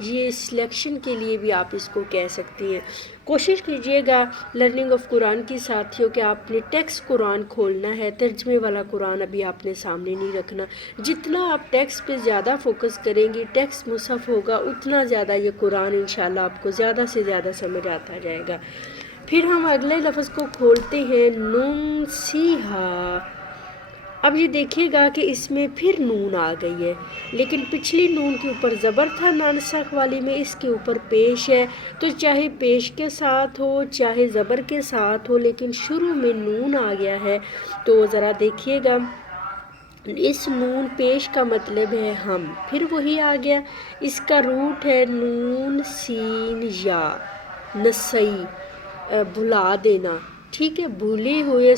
یہ سلیکشن کے لیے بھی آپ اس کو کہہ سکتی ہیں۔ کوشش کیجئے گا لرننگ آف قرآن کی ساتھیوں کہ آپ نے ٹیکسٹ قرآن کھولنا ہے، ترجمے والا قرآن ابھی آپ نے سامنے نہیں رکھنا۔ جتنا آپ ٹیکسٹ پہ زیادہ فوکس کریں گی، ٹیکسٹ مصحف ہوگا، اتنا زیادہ یہ قرآن انشاءاللہ آپ کو زیادہ سے زیادہ سمجھ آتا جائے گا۔ پھر ہم اگلے لفظ کو کھولتے ہیں، ننسیہا۔ اب یہ دیکھیے گا کہ اس میں پھر نون آ گئی ہے، لیکن پچھلی نون کے اوپر زبر تھا نانسخ والی میں، اس کے اوپر پیش ہے، تو چاہے پیش کے ساتھ ہو چاہے زبر کے ساتھ ہو، لیکن شروع میں نون آ گیا ہے۔ تو ذرا دیکھیے گا، اس نون پیش کا مطلب ہے ہم، پھر وہی آ گیا، اس کا روٹ ہے نون سین یا، نسئی، بھلا دینا، ٹھیک ہے، بھولے ہوئے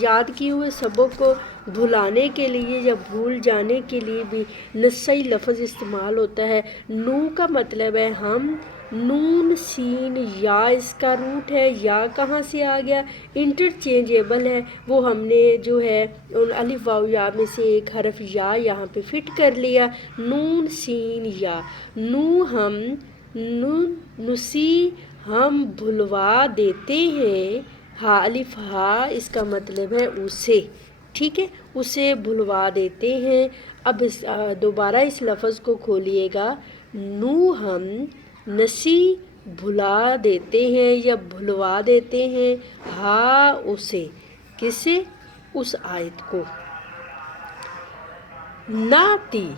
یاد کیے ہوئے سبق کو بھلانے کے لیے یا بھول جانے کے لیے بھی نسئی لفظ استعمال ہوتا ہے۔ نو کا مطلب ہے ہم، نون سین یا اس کا روٹ ہے، یا کہاں سے آ گیا، انٹرچینجیبل ہے، وہ ہم نے جو ہے الف واو یا میں سے ایک حرف یا یہاں پہ فٹ کر لیا، نون سین یا، نو ہم، نون نسی ہم بھلوا دیتے ہیں، ہا الف ہا اس کا مطلب ہے اسے، ٹھیک ہے، اسے بھلوا دیتے ہیں۔ اب دوبارہ اس لفظ کو کھولیے گا، نو ہم نسی بھلا دیتے ہیں یا بھلوا دیتے ہیں، ہا اسے، کسے، اس آیت کو، ناتی،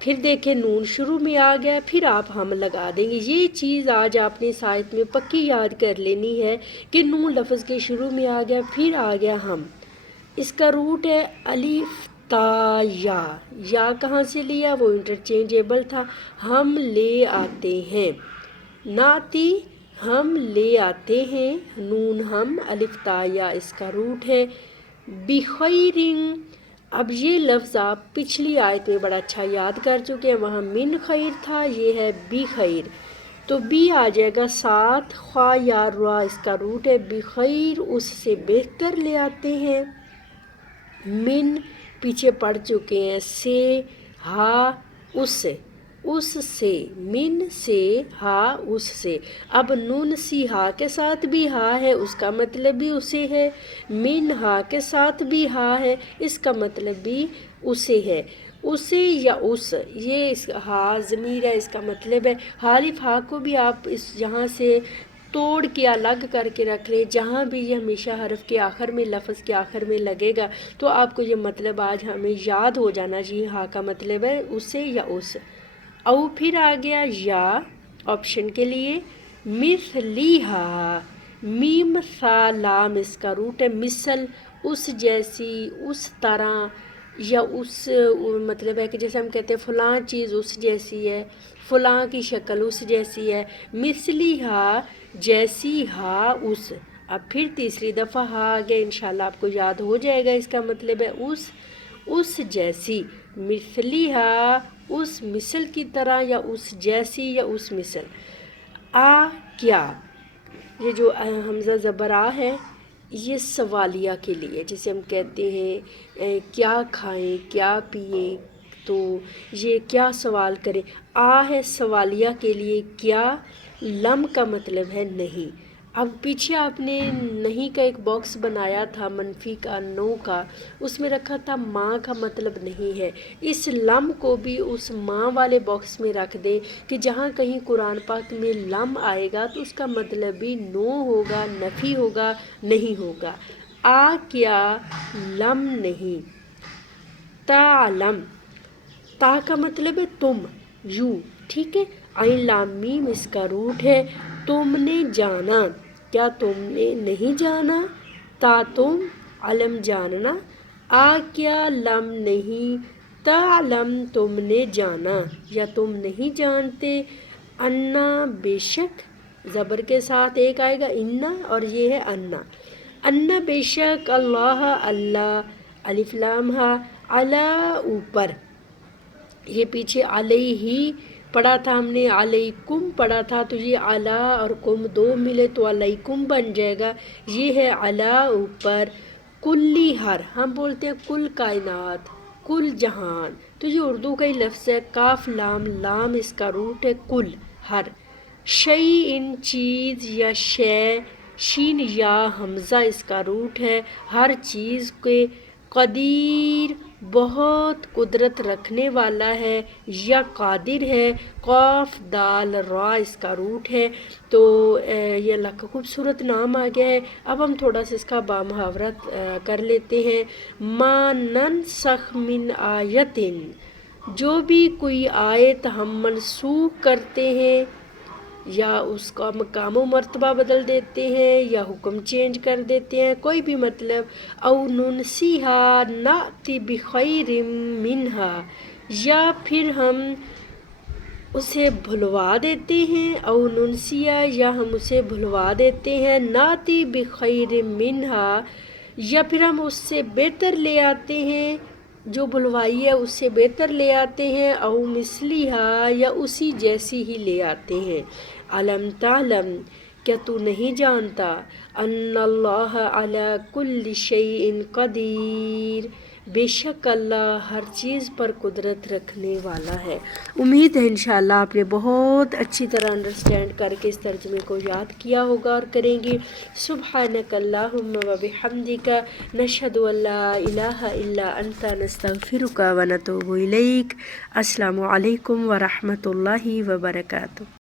پھر دیکھیں نون شروع میں آ گیا، پھر آپ ہم لگا دیں گے۔ یہ چیز آج آپ نے اس آیت میں پکی یاد کر لینی ہے کہ نون لفظ کے شروع میں آ گیا، پھر آ گیا ہم، اس کا روٹ ہے الف تا یا، یا کہاں سے لیا، وہ انٹرچینجیبل تھا، ہم لے آتے ہیں، ناتی ہم لے آتے ہیں، نون ہم الف تا یا اس کا روٹ ہے، بخیرن۔ اب یہ لفظ آپ پچھلی آیت میں بڑا اچھا یاد کر چکے ہیں، وہاں من خیر تھا، یہ ہے بخیر، تو بی آ جائے گا ساتھ، خوا یا را اس کا روٹ ہے، بخیر اس سے بہتر لے آتے ہیں، من پیچھے پڑھ چکے ہیں، سے ہا اس سے، من سے ہا اس سے، اب نون سی ہا کے ساتھ بھی ہا ہے، اس کا مطلب بھی اسے ہے، من ہا کے ساتھ بھی ہا ہے، اس کا مطلب بھی اسے ہے، اسے یا اس، یہ اس ہا ضمیر ہے، اس کا مطلب ہے، حالف ہا کو بھی آپ اس یہاں سے توڑ کے الگ کر کے رکھ لیں، جہاں بھی یہ ہمیشہ حرف کے آخر میں، لفظ کے آخر میں لگے گا، تو آپ کو یہ مطلب آج ہمیں یاد ہو جانا چاہیے، ہا کا مطلب ہے اسے یا اس، او پھر آ گیا یا آپشن کے لیے، مثلیہا، میم ثا لام اس کا روٹ ہے، مثل اس جیسی، اس طرح، یا اس مطلب ہے کہ جیسے ہم کہتے ہیں فلاں چیز اس جیسی ہے، فلاں کی شکل اس جیسی ہے، مثلیہا جیسی ہا اس، اب پھر تیسری دفعہ ہا آ گیا، انشاءاللہ آپ کو یاد ہو جائے گا، اس کا مطلب ہے اس جیسی، مثلیہا اس مثل کی طرح، یا اس جیسی یا اس مثل، آ کیا، یہ جو حمزہ زبر آ ہے یہ سوالیہ کے لیے، جسے ہم کہتے ہیں کیا کھائیں کیا پئیں، تو یہ کیا سوال کریں، آ ہے سوالیہ کے لیے، کیا، لم کا مطلب ہے نہیں۔ اب پیچھے آپ نے نہیں کا ایک باکس بنایا تھا، منفی کا، نو کا، اس میں رکھا تھا ماں کا مطلب نہیں ہے، اس لم کو بھی اس ماں والے باکس میں رکھ دیں کہ جہاں کہیں قرآن پاک میں لم آئے گا تو اس کا مطلب بھی نو ہوگا، نفی ہوگا، نہیں ہوگا، آ کیا لم نہیں، تعلم، تا کا مطلب ہے تم، یو، ٹھیک ہے، عین لام میم اس کا روٹ ہے، تم نے جانا، کیا تم نے نہیں جانا، تا تم، علم جاننا، آ کیا لم نہیں، تعلم تم نے جانا یا تم نہیں جانتے، انا بے شک، زبر کے ساتھ ایک آئے گا انا، اور یہ ہے انا، انا بے شک، اللہ اللہ، الف لام ہا، علی اوپر، یہ پیچھے علیہ پڑھا تھا ہم نے، علیکم پڑھا تھا، تو یہ علی اور کم دو ملے تو علیکم بن جائے گا، یہ ہے علی اوپر، کلی ہر، ہم بولتے ہیں کل کائنات، کل جہان، تو یہ اردو کا ہی لفظ ہے، کاف لام لام اس کا روٹ ہے کل، ہر، شیء چیز یا شے، شین یا حمزہ اس کا روٹ ہے ہر چیز کے، قدیر بہت قدرت رکھنے والا ہے، یا قادر ہے، قاف دال را اس کا روٹ ہے۔ تو یہ اللہ کا خوبصورت نام آ گیا ہے۔ اب ہم تھوڑا سا اس کا بامحاورت کر لیتے ہیں۔ ما ننسخ من آیت، جو بھی کوئی آیت ہم منسوخ کرتے ہیں یا اس کا مقام و مرتبہ بدل دیتے ہیں یا حکم چینج کر دیتے ہیں، کوئی بھی مطلب، او ننسیہا نأتی بخیر منہا، یا پھر ہم اسے بھلوا دیتے ہیں، او ننسیہ یا ہم اسے بھلوا دیتے ہیں، ناتی بخیر منہا، یا پھر ہم اس سے بہتر لے آتے ہیں، جو بھلوائی ہے اس سے بہتر لے آتے ہیں، او مثلیہا یا اسی جیسی ہی لے آتے ہیں۔ علم تعلم، کیا تو نہیں جانتا، ان اللہ علی کل شیء قدیر، بے شک اللہ ہر چیز پر قدرت رکھنے والا ہے۔ امید ہے انشاءاللہ آپ نے بہت اچھی طرح انڈرسٹینڈ کر کے اس ترجمے کو یاد کیا ہوگا اور کریں گے۔ سبحانک اللہم و بحمدک، نشہد ان لا الہ الا انت، نستغفرک و نتوب الیک۔ السلام علیکم ورحمۃ اللہ وبرکاتہ۔